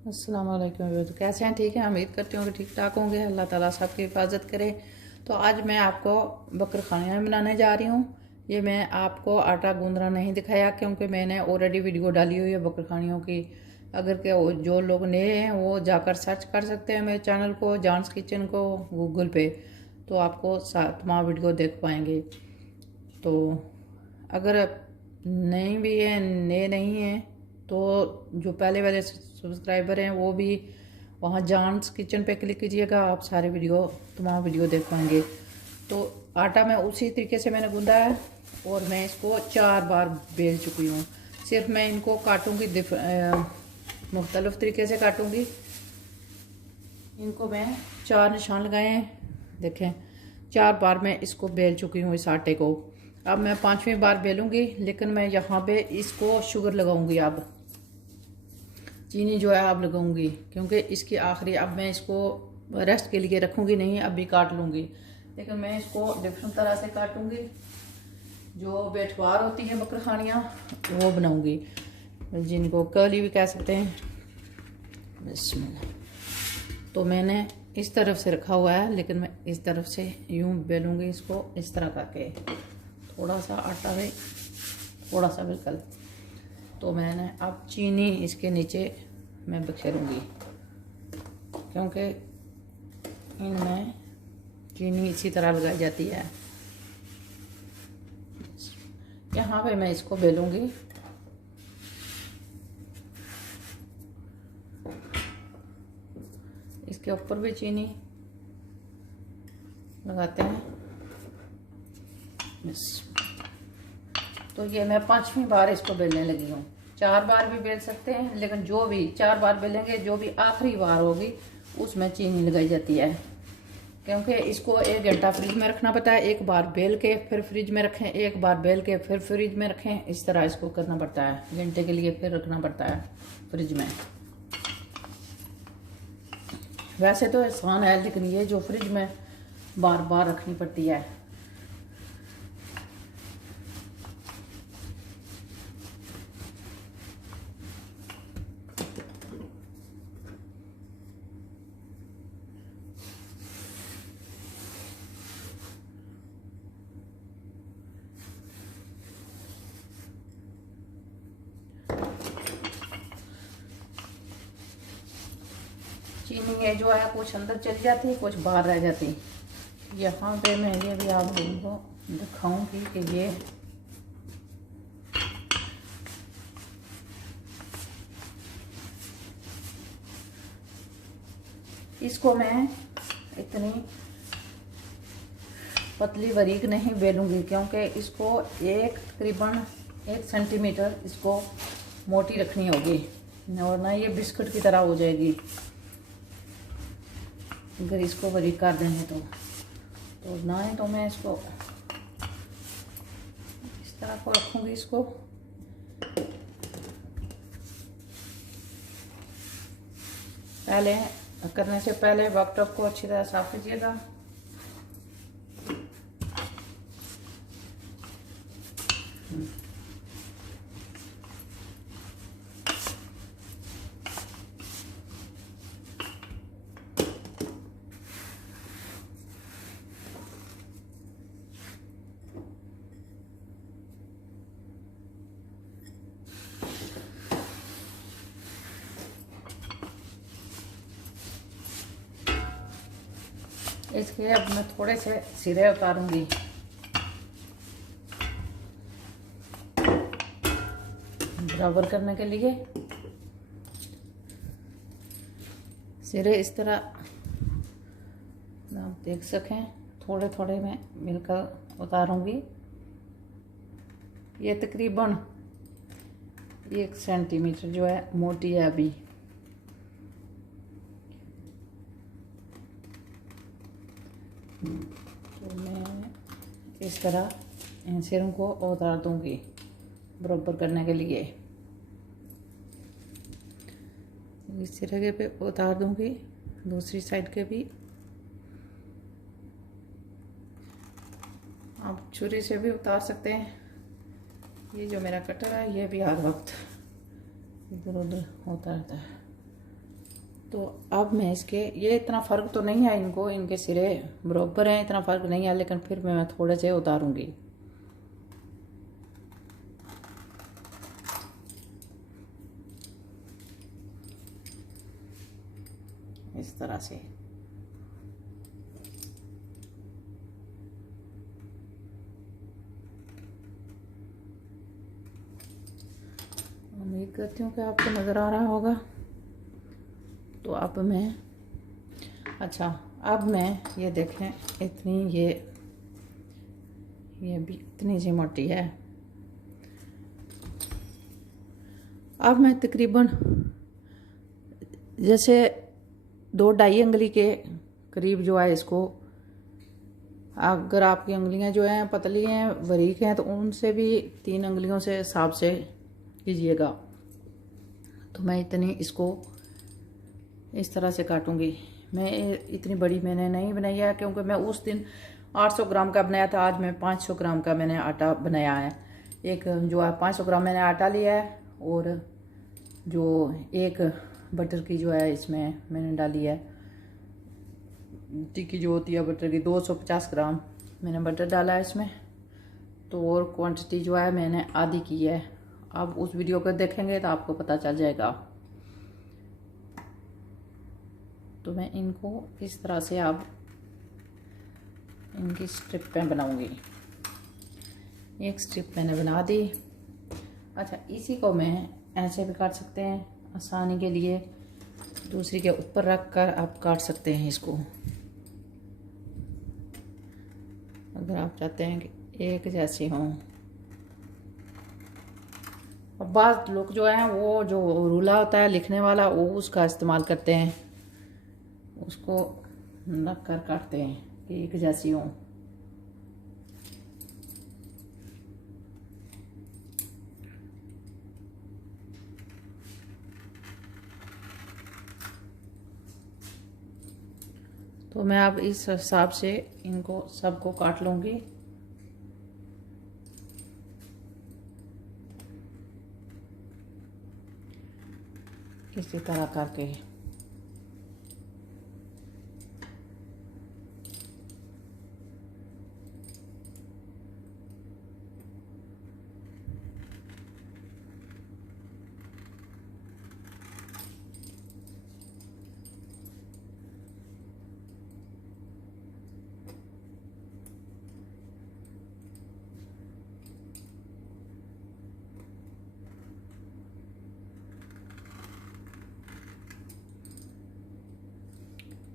अस्सलाम वालेकुम। तो कैसे हैं? ठीक है, उम्मीद करती हूँ कि ठीक ठाक होंगे। अल्लाह ताला सबकी हिफाजत करे। तो आज मैं आपको बकर खानियाँ बनाने जा रही हूँ। ये मैं आपको आटा गूंदना नहीं दिखाया क्योंकि मैंने ऑलरेडी वीडियो डाली हुई है बकर खानियों की। अगर के जो लोग नए हैं वो जाकर सर्च कर सकते हैं मेरे चैनल को, जानस किचन को, गूगल पे, तो आपको तमाम वीडियो देख पाएंगे। तो अगर नई भी है, नए नहीं हैं, तो जो पहले वाले सब्सक्राइबर हैं वो भी वहाँ जानस किचन पे क्लिक कीजिएगा, आप सारे वीडियो तमाम वीडियो देख पाएंगे। तो आटा मैं उसी तरीके से मैंने गूंदा है और मैं इसको 4 बार बेल चुकी हूँ। सिर्फ मैं इनको काटूँगी, मुख्तलिफ तरीके से काटूँगी। इनको मैं 4 निशान लगाए हैं, देखें 4 बार मैं इसको बेल चुकी हूँ इस आटे को। अब मैं 5वीं बार बेलूँगी, लेकिन मैं यहाँ पे इसको शुगर लगाऊंगी। अब चीनी जो है अब लगाऊंगी क्योंकि इसकी आखिरी, अब मैं इसको रेस्ट के लिए रखूँगी नहीं, अभी काट लूँगी, लेकिन मैं इसको डिफरेंट तरह से काटूँगी। जो बेठवार होती है बकर खानियाँ वो बनाऊँगी, जिनको कर्ली भी कह सकते हैं। बिस्मिल्लाह। तो मैंने इस तरफ से रखा हुआ है, लेकिन मैं इस तरफ से यूं बेलूँगी इसको, इस तरह करके। थोड़ा सा आटा है, थोड़ा सा बिल्कुल। तो मैंने अब चीनी इसके नीचे मैं बिखेरूँगी क्योंकि इनमें चीनी इसी तरह लगाई जाती है। यहाँ पे मैं इसको बेलूँगी। इसके ऊपर भी चीनी लगाते हैं। बस। तो ये मैं 5वीं बार इसको बेलने लगी हूँ। 4 बार भी बेल सकते हैं, लेकिन जो भी 4 बार बेलेंगे, जो भी आखिरी बार होगी उसमें चीनी लगाई जाती है क्योंकि इसको 1 घंटा फ्रिज में रखना पड़ता है। एक बार बेल के फिर फ्रिज में रखें, एक बार बेल के फिर फ्रिज में रखें, इस तरह इसको करना पड़ता है। घंटे के लिए फिर रखना पड़ता है फ्रिज में। वैसे तो आसान है, लेकिन ये जो फ्रिज में बार बार रखनी पड़ती है। चीनी है जो है कुछ अंदर चली जाती है, कुछ बाहर रह जाती है। यहाँ पे मैं ये भी आप लोगों को दिखाऊंगी कि ये इसको मैं इतनी पतली बारीक नहीं बेलूंगी क्योंकि इसको तकरीबन 1 सेंटीमीटर इसको मोटी रखनी होगी, और ना ये बिस्कुट की तरह हो जाएगी अगर इसको बारीक कर देंगे तो ना है। तो मैं इसको इस तरह को रखूंगी। इसको पहले करने से पहले वर्कटॉप को अच्छी तरह साफ कीजिएगा। इसके अब मैं थोड़े से सिरे उतारूंगी। बराबर करने के लिए सिरे इस तरह आप देख सकें, थोड़े थोड़े मैं मिलकर उतारूंगी। ये तकरीबन 1 सेंटीमीटर जो है मोटी है अभी। तो मैं इस तरह इन सिरों को उतार दूंगी बराबर करने के लिए। इस सिरे पे उतार दूंगी, दूसरी साइड के भी। आप छुरी से भी उतार सकते हैं। ये जो मेरा कटर है ये भी हर वक्त इधर उधर होता रहता है। तो अब मैं इसके, ये इतना फ़र्क तो नहीं है इनको, इनके सिरे बराबर हैं, इतना फ़र्क नहीं है, लेकिन फिर मैं थोड़े से उतारूंगी इस तरह से। उम्मीद करती हूँ कि आपको नज़र आ रहा होगा। तो अब मैं, अच्छा अब मैं ये देखें, इतनी ये भी इतनी सी मोटी है। अब मैं तकरीबन जैसे 2-2.5 उंगली के करीब जो है इसको, अगर आपकी उंगलियां जो हैं पतली हैं बारीक हैं तो उनसे भी 3 उंगलियों से हिसाब से कीजिएगा। तो मैं इतनी इसको इस तरह से काटूंगी। मैं इतनी बड़ी मैंने नहीं बनाई है, क्योंकि मैं उस दिन 800 ग्राम का बनाया था, आज मैं 500 ग्राम का मैंने आटा बनाया है। एक जो है 500 ग्राम मैंने आटा लिया है, और जो एक बटर की जो है इसमें मैंने डाली है, टिक्की जो होती है बटर की, 250 ग्राम मैंने बटर डाला है इसमें। तो और क्वांटिटी जो है मैंने आधी की है। अब उस वीडियो को देखेंगे तो आपको पता चल जाएगा। तो मैं इनको इस तरह से अब इनकी स्ट्रिप में बनाऊंगी। एक स्ट्रिप मैंने बना दी। अच्छा, इसी को मैं ऐसे भी काट सकते हैं आसानी के लिए, दूसरी के ऊपर रख कर आप काट सकते हैं इसको, अगर आप चाहते हैं कि एक जैसी हों। और बाद लोग जो है वो जो रूला होता है लिखने वाला, वो उसका इस्तेमाल करते हैं, उसको रख कर काटते हैं कि एक जैसी हों। तो मैं अब इस हिसाब से इनको सबको काट लूँगी। इसी तरह करके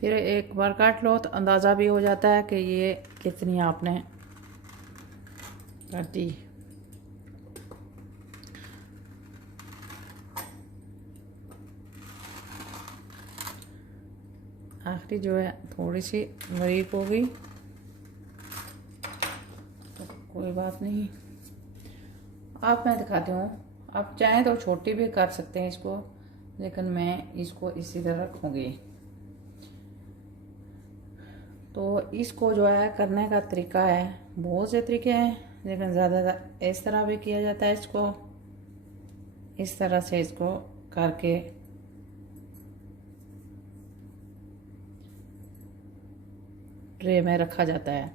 फिर एक बार काट लो तो अंदाज़ा भी हो जाता है कि ये कितनी आपने काटी। आखिरी जो है थोड़ी सी बारीक हो गई, तो कोई बात नहीं। अब मैं दिखाती हूँ, आप चाहें तो छोटी भी कर सकते हैं इसको, लेकिन मैं इसको इसी तरह रखूँगी। तो इसको जो है करने का तरीका है, बहुत से तरीके हैं, लेकिन ज़्यादातर इस तरह भी किया जाता है। इसको इस तरह से इसको करके ट्रे में रखा जाता है।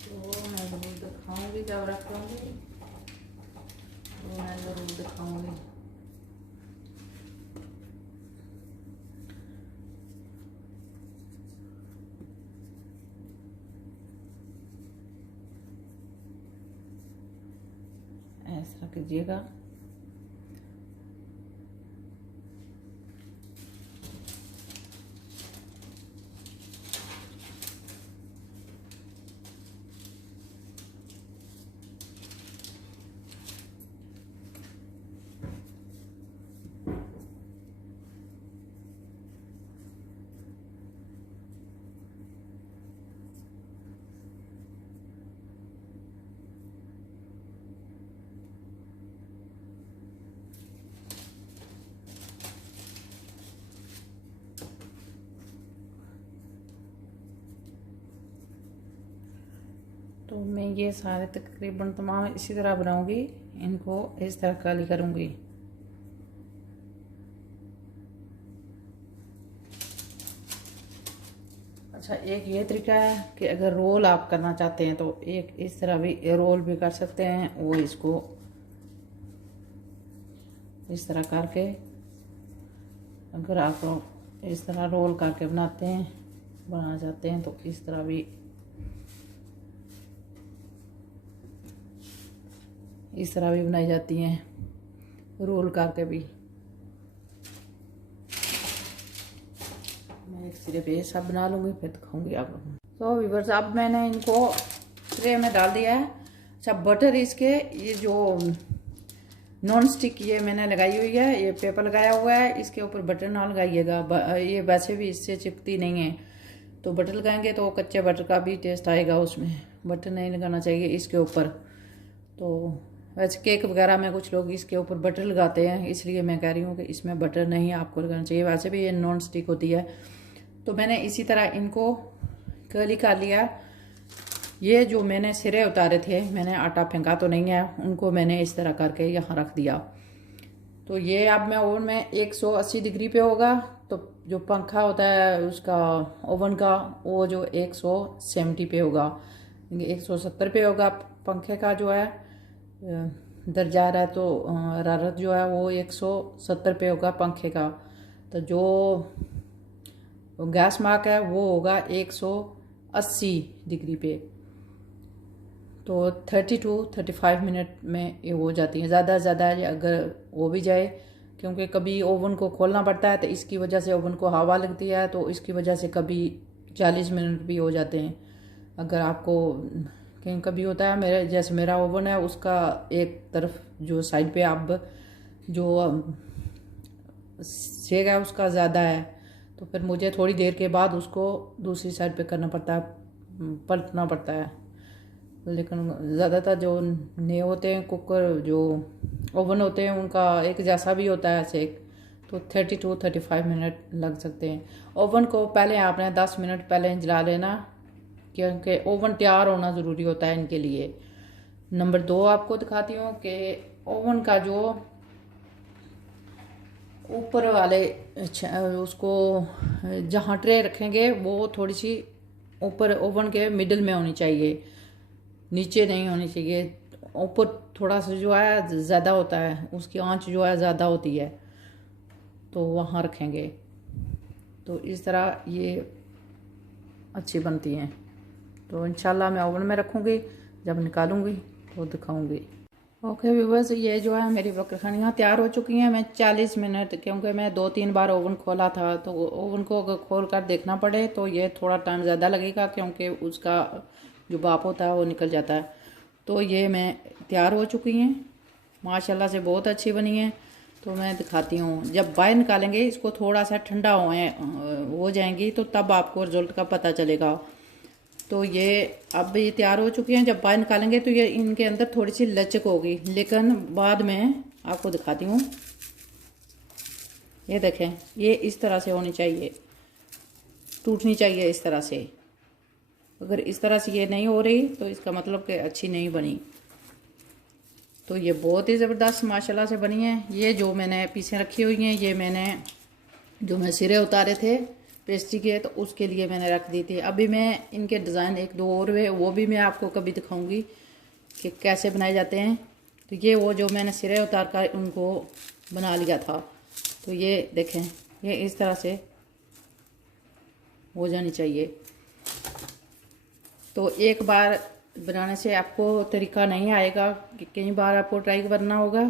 तो मैं ज़रूर दिखाऊंगी जब रखूँगी, तो मैं ज़रूर दिखाऊंगी। ऐसा कीजिएगा। तो मैं ये सारे तकरीबन तमाम इसी तरह बनाऊंगी, इनको इस तरह काली करूंगी। अच्छा, एक ये तरीका है कि अगर रोल आप करना चाहते हैं तो एक इस तरह भी रोल भी कर सकते हैं। वो इसको इस तरह करके अगर आप इस तरह रोल करके बनाना चाहते हैं तो इस तरह भी बनाई जाती हैं रोल करके भी। मैं एक सिरे पे सब बना लूँगी, फिर दिखाऊंगी आप लोगों को। तो व्यूअर्स, अब मैंने इनको ट्रे में डाल दिया है। अच्छा, बटर इसके ये जो नॉन स्टिक ये मैंने लगाई हुई है, ये पेपर लगाया हुआ है, इसके ऊपर बटर ना लगाइएगा। ये वैसे भी इससे चिपकती नहीं है, तो बटर लगाएंगे तो कच्चे बटर का भी टेस्ट आएगा उसमें। बटर नहीं लगाना चाहिए इसके ऊपर। तो वैसे केक वगैरह में कुछ लोग इसके ऊपर बटर लगाते हैं, इसलिए मैं कह रही हूँ कि इसमें बटर नहीं आपको लगाना चाहिए। वैसे भी ये नॉन स्टिक होती है। तो मैंने इसी तरह इनको कर्ली कर लिया। ये जो मैंने सिरे उतारे थे, मैंने आटा फेंका तो नहीं है, उनको मैंने इस तरह करके यहाँ रख दिया। तो ये अब मैं ओवन में 180 डिग्री पे होगा। तो जो पंखा होता है उसका ओवन का, वो जो 170 पे होगा, 170 पे होगा पंखे का जो है दर्जा रहा है। तो हरारत जो है वो 170 पे होगा पंखे का। तो जो गैस मार्क है वो होगा 180 डिग्री पे। तो 30 to 35 मिनट में ये हो जाती है। ज़्यादा से ज़्यादा अगर हो भी जाए, क्योंकि कभी ओवन को खोलना पड़ता है तो इसकी वजह से ओवन को हवा लगती है, तो इसकी वजह से कभी 40 मिनट भी हो जाते हैं। अगर आपको कहीं कभी होता है, मेरे जैसे मेरा ओवन है उसका एक तरफ जो साइड पे अब जो सेक है उसका ज़्यादा है, तो फिर मुझे थोड़ी देर के बाद उसको दूसरी साइड पे करना पड़ता है, पलटना पड़ता है। लेकिन ज़्यादातर जो नए होते हैं कुकर, जो ओवन होते हैं, उनका एक जैसा भी होता है सेक। तो 30 to 35 मिनट लग सकते हैं। ओवन को पहले आपने 10 मिनट पहले जला लेना, क्योंकि ओवन तैयार होना ज़रूरी होता है इनके लिए। नंबर 2 आपको दिखाती हूँ कि ओवन का जो ऊपर वाले उसको जहाँ ट्रे रखेंगे वो थोड़ी सी ऊपर ओवन के मिडल में होनी चाहिए, नीचे नहीं होनी चाहिए। ऊपर थोड़ा सा जो है ज़्यादा होता है, उसकी आंच जो है ज़्यादा होती है, तो वहाँ रखेंगे तो इस तरह ये अच्छी बनती हैं। तो इंशाल्लाह मैं ओवन में रखूँगी, जब निकालूँगी तो दिखाऊँगी। ओके व्यूअर्स, ये जो है मेरी बकरखानियाँ तैयार हो चुकी हैं। मैं 40 मिनट, क्योंकि मैं 2-3 बार ओवन खोला था, तो ओवन को अगर खोल कर देखना पड़े तो ये थोड़ा टाइम ज़्यादा लगेगा, क्योंकि उसका जो भाप होता है वो निकल जाता है। तो ये मैं तैयार हो चुकी हैं, माशाल्लाह से बहुत अच्छी बनी है। तो मैं दिखाती हूँ, जब बाहर निकालेंगे इसको थोड़ा सा ठंडा हो जाएंगी तो तब आपको रिजल्ट का पता चलेगा। तो ये अब ये तैयार हो चुकी हैं। जब बाहर निकालेंगे तो ये इनके अंदर थोड़ी सी लचक होगी, लेकिन बाद में आपको दिखाती हूँ। ये देखें, ये इस तरह से होनी चाहिए, टूटनी चाहिए इस तरह से। अगर इस तरह से ये नहीं हो रही तो इसका मतलब कि अच्छी नहीं बनी। तो ये बहुत ही ज़बरदस्त माशाल्लाह से बनी है। ये जो मैंने पीसें रखी हुई हैं, ये मैंने जो मैं सिरे उतारे थे पेस्ट्री के, तो उसके लिए मैंने रख दी थी। अभी मैं इनके डिज़ाइन 1-2 और हुए, वो भी मैं आपको कभी दिखाऊंगी कि कैसे बनाए जाते हैं। तो ये वो जो मैंने सिरे उतार कर उनको बना लिया था, तो ये देखें, ये इस तरह से हो जानी चाहिए। तो एक बार बनाने से आपको तरीका नहीं आएगा, कि कई बार आपको ट्राई करना होगा।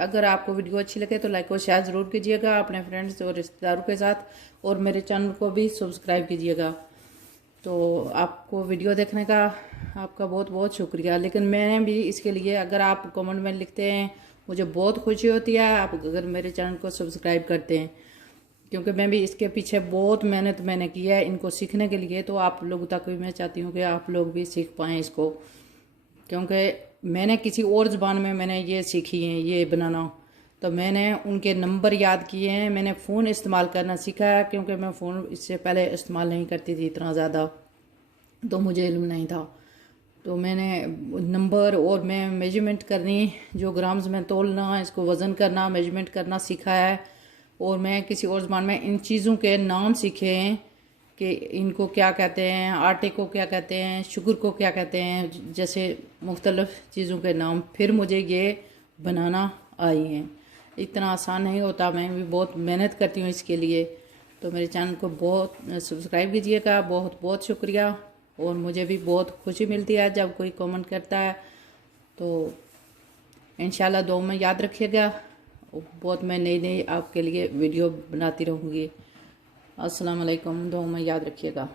अगर आपको वीडियो अच्छी लगे तो लाइक और शेयर ज़रूर कीजिएगा अपने फ्रेंड्स और रिश्तेदारों के साथ, और मेरे चैनल को भी सब्सक्राइब कीजिएगा। तो आपको वीडियो देखने का आपका बहुत बहुत शुक्रिया। लेकिन मैंने भी इसके लिए, अगर आप कमेंट में लिखते हैं, मुझे बहुत खुशी होती है आप अगर मेरे चैनल को सब्सक्राइब करते हैं, क्योंकि मैं भी इसके पीछे बहुत मेहनत मैंने की है इनको सीखने के लिए। तो आप लोग तक भी मैं चाहती हूँ कि आप लोग भी सीख पाएँ इसको, क्योंकि मैंने किसी और ज़बान में मैंने ये सीखी है ये बनाना। तो मैंने उनके नंबर याद किए हैं, मैंने फ़ोन इस्तेमाल करना सीखा है, क्योंकि मैं फ़ोन इससे पहले इस्तेमाल नहीं करती थी इतना ज़्यादा, तो मुझे इल्म नहीं था। तो मैंने नंबर और मैं मेजरमेंट करनी, जो ग्राम्स में तोलना, इसको वज़न करना, मेजरमेंट करना सीखा है। और मैं किसी और ज़बान में इन चीज़ों के नाम सीखे हैं कि इनको क्या कहते हैं, आटे को क्या कहते हैं, शुगर को क्या कहते हैं, जैसे मुख्तलिफ़ चीज़ों के नाम फिर मुझे ये बनाना आई हैं। इतना आसान नहीं होता, मैं भी बहुत मेहनत करती हूँ इसके लिए। तो मेरे चैनल को बहुत सब्सक्राइब कीजिएगा, बहुत बहुत शुक्रिया। और मुझे भी बहुत खुशी मिलती है जब कोई कमेंट करता है। तो इंशाल्लाह दुआ में याद रखिएगा। बहुत मैं नई नई आपके लिए वीडियो बनाती रहूँगी। अस्सलाम वालेकुम, दुआ में याद रखिएगा।